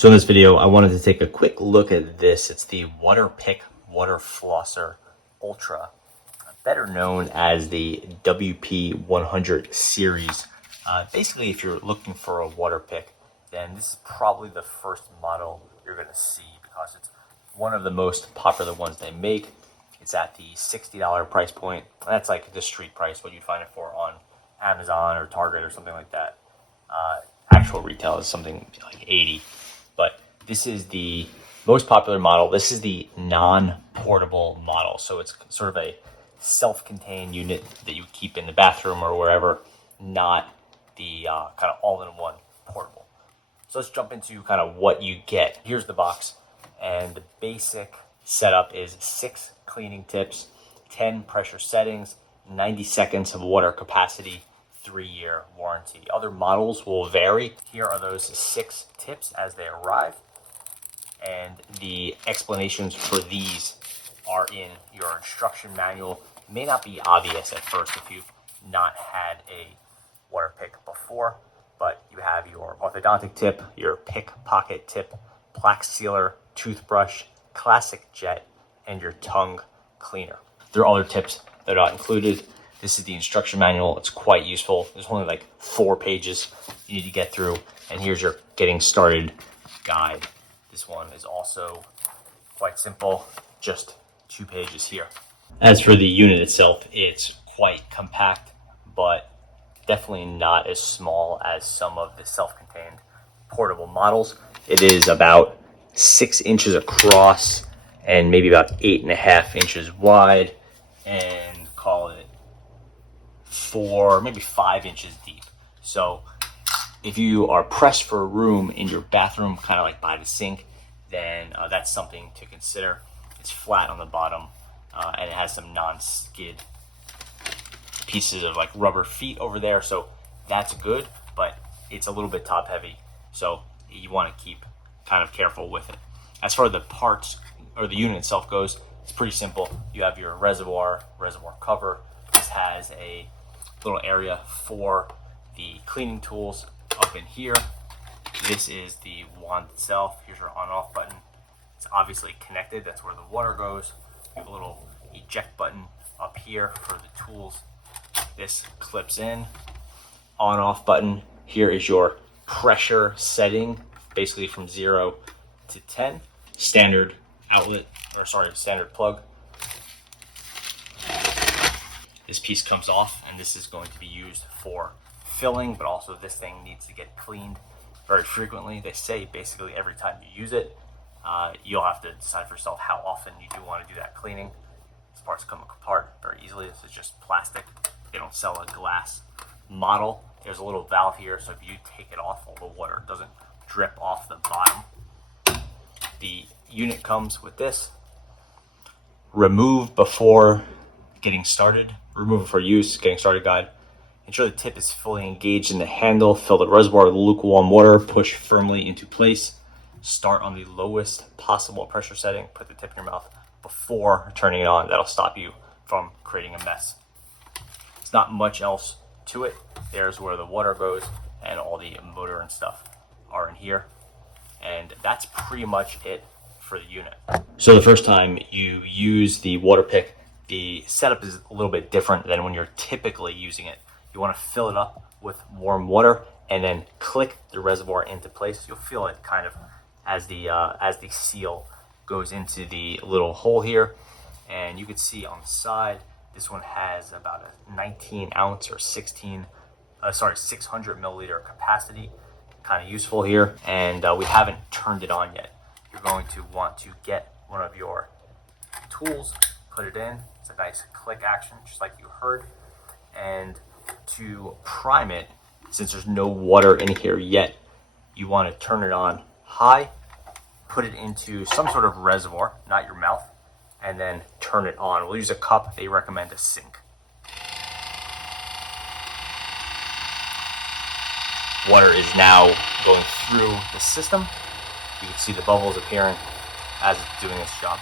So in this video, I wanted to take a quick look at this. It's the Waterpik Water Flosser Ultra, better known as the WP-100 series. Basically, if you're looking for a Waterpik, then this is probably the first model you're going to see because it's one of the most popular ones they make. It's at the $60 price point. That's like the street price, what you'd find it for on Amazon or Target or something like that. Actual retail is something like $80. But this is the most popular model. This is the non-portable model. So it's sort of a self-contained unit that you keep in the bathroom or wherever, not the kind of all-in-one portable. So let's jump into kind of what you get. Here's the box. And the basic setup is 6 cleaning tips, 10 pressure settings, 90 seconds of water capacity, 3-year warranty. Other models will vary. Here are those 6 tips as they arrive. And the explanations for these are in your instruction manual. It may not be obvious at first if you've not had a Waterpik before, but you have your orthodontic tip, your pickpocket tip, plaque sealer, toothbrush, classic jet, and your tongue cleaner. There are other tips that are not included. This is the instruction manual. It's quite useful. There's only like 4 pages you need to get through. And here's your getting started guide. This one is also quite simple, just 2 pages here. As for the unit itself, it's quite compact, but definitely not as small as some of the self-contained portable models. It is about 6 inches across and maybe about 8.5 inches wide, and call it 4, maybe 5 inches deep. So if you are pressed for a room in your bathroom, kind of like by the sink, then that's something to consider. It's flat on the bottom, and it has some non-skid pieces of like rubber feet over there, so that's good, but it's a little bit top heavy, so you want to keep kind of careful with it. As far as the parts or the unit itself goes, it's pretty simple. You have your reservoir cover. This has a little area for the cleaning tools up in here. This is the wand itself. Here's your on-off button. It's obviously connected. That's where the water goes. You have a little eject button up here for the tools. This clips in. On-off button. Here is your pressure setting, basically from 0 to 10. Standard outlet, or sorry, standard plug. This piece comes off, and this is going to be used for filling, but also this thing needs to get cleaned very frequently. They say basically every time you use it. You'll have to decide for yourself how often you do want to do that cleaning. These parts come apart very easily. This is just plastic. They don't sell a glass model. There's a little valve here, so if you take it off, all the water doesn't drip off the bottom. The unit comes with this. Remove before getting started. Remove for use, getting started guide. Ensure the tip is fully engaged in the handle. Fill the reservoir with lukewarm water. Push firmly into place. Start on the lowest possible pressure setting. Put the tip in your mouth before turning it on. That'll stop you from creating a mess. It's not much else to it. There's where the water goes, and all the motor and stuff are in here. And that's pretty much it for the unit. So the first time you use the Waterpik, the setup is a little bit different than when you're typically using it. You want to fill it up with warm water and then click the reservoir into place. You'll feel it kind of as the seal goes into the little hole here. And you can see on the side, this one has about a 19 ounce or 600 milliliter capacity. Kind of useful here, and we haven't turned it on yet. You're going to want to get one of your tools, put it in. It's a nice click action, just like you heard. And to prime it, since there's no water in here yet, you want to turn it on high, put it into some sort of reservoir, not your mouth, and then turn it on. We'll use a cup. They recommend a sink. Water is now going through the system. You can see the bubbles appearing as it's doing its job.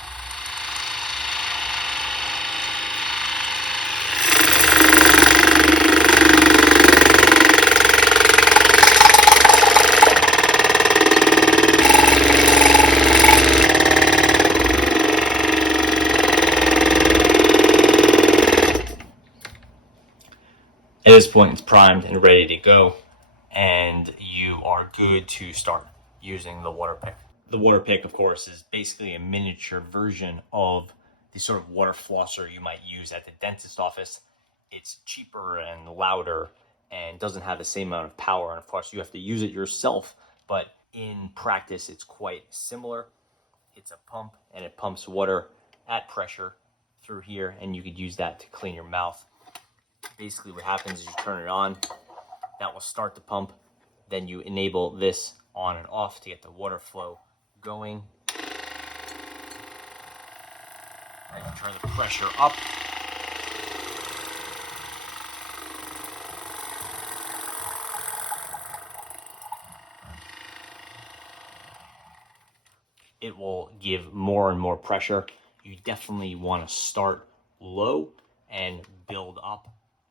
At this point, it's primed and ready to go, and you are good to start using the Waterpik. The Waterpik, of course, is basically a miniature version of the sort of water flosser you might use at the dentist office. It's cheaper and louder and doesn't have the same amount of power. And of course, you have to use it yourself, but in practice, it's quite similar. It's a pump, and it pumps water at pressure through here, and you could use that to clean your mouth. Basically, what happens is you turn it on, that will start the pump. Then you enable this on and off to get the water flow going. And you turn the pressure up. It will give more and more pressure. You definitely want to start low and build up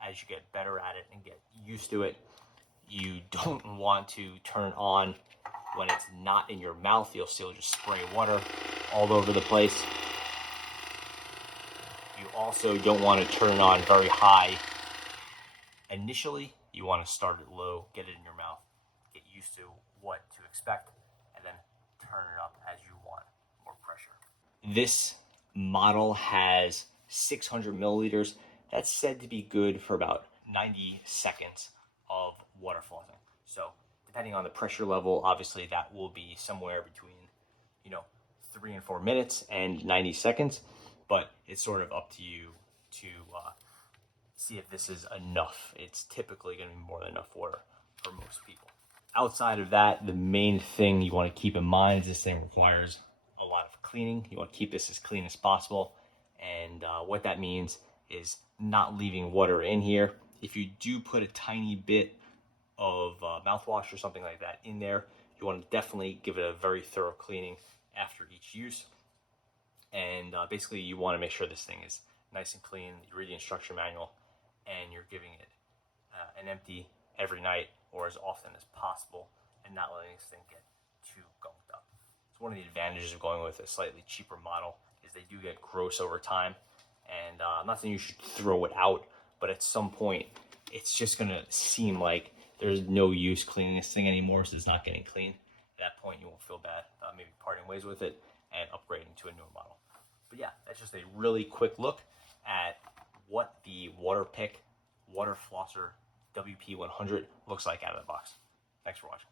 as you get better at it and get used to it. You don't want to turn on when it's not in your mouth. You'll still just spray water all over the place. You also don't want to turn it on very high initially. You want to start it low, get it in your mouth, get used to what to expect, and then turn it up as you want more pressure. This model has 600 milliliters. That's said to be good for about 90 seconds of water flossing. So depending on the pressure level, obviously that will be somewhere between, 3 and 4 minutes and 90 seconds, but it's sort of up to you to see if this is enough. It's typically going to be more than enough water for most people. Outside of that, the main thing you want to keep in mind is this thing requires a lot of cleaning. You want to keep this as clean as possible. And what that means is not leaving water in here. If you do put a tiny bit of mouthwash or something like that in there, you want to definitely give it a very thorough cleaning after each use. And basically you want to make sure this thing is nice and clean. You read the instruction manual and you're giving it an empty every night or as often as possible and not letting this thing get too gunked up. It's one of the advantages of going with a slightly cheaper model is they do get gross over time. And I'm not saying you should throw it out, but at some point it's just going to seem like there's no use cleaning this thing anymore, so it's not getting clean. At that point, you won't feel bad about maybe parting ways with it and upgrading to a newer model. But yeah, that's just a really quick look at what the Waterpik Water Flosser WP-100 looks like out of the box. Thanks for watching.